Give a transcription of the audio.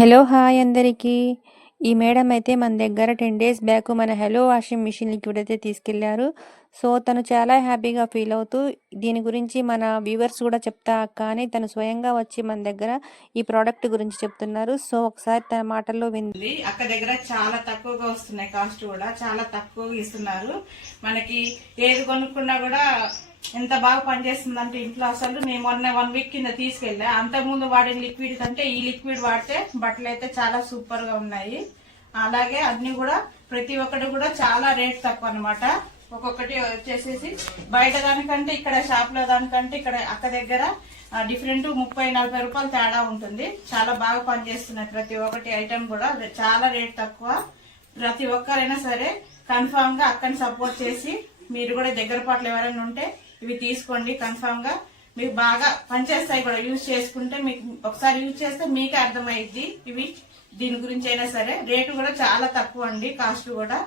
Hello hi అందరికీ. ఈ madam అయితే మన దగ్గర 10 డేస్ బ్యాక్ మన హలో వాషింగ్ మిషన్ లిక్విడ్ అయితే తీసుకెళ్లారు. సో తను చాలా హ్యాపీగా ఫీల్ అవుతూ దీని గురించి మన వ్యూవర్స్ కూడా చెప్తా అక్క అని తను స్వయంగా వచ్చి మన దగ్గర ఈ ప్రోడక్ట్ గురించి చెప్తున్నారు. సో ఒకసారి తన మాటల్లో వింది. అక్క దగ్గర చాలా తక్కువగా వస్తున్నాయి, కాస్ట్ కూడా చాలా తక్కువగా ఇస్తున్నారు. మనకి ఏది కొనుక్కున్నా కూడా ఎంత బాగా పనిచేస్తుందంటే ఇంట్లో అసలు నేను మొన్న 1 వీక్ కింద తీసుకెళ్ళా. అంతకుముందు వాడిన లిక్విడ్ కంటే ఈ లిక్విడ్ వాడితే బట్టలు అయితే చాలా సూపర్ గా ఉన్నాయి. అలాగే అన్ని కూడా ప్రతి ఒక్కటి కూడా చాలా రేట్ తక్కువ అనమాట. ఒక్కొక్కటి వచ్చేసేసి బయట దానికంటే ఇక్కడ షాప్ లో దానికంటే ఇక్కడ అక్క దగ్గర డిఫరెంట్ 30-40 రూపాయలు తేడా ఉంటుంది. చాలా బాగా పనిచేస్తున్నాయి. ప్రతి ఒక్కటి ఐటమ్ కూడా చాలా రేట్ తక్కువ. ప్రతి ఒక్కరైనా సరే కన్ఫామ్ గా అక్కని సపోర్ట్ చేసి మీరు కూడా దగ్గర పాటలు ఎవరైనా ఉంటే ఇవి తీసుకోండి. కన్ఫామ్ గా మీకు బాగా పనిచేస్తాయి కూడా. యూజ్ చేసుకుంటే మీకు ఒకసారి యూజ్ చేస్తే మీకే అర్థమైద్ది ఇవి. దీని గురించి అయినా సరే రేటు కూడా చాలా తక్కువ అండి, కాస్ట్ కూడా.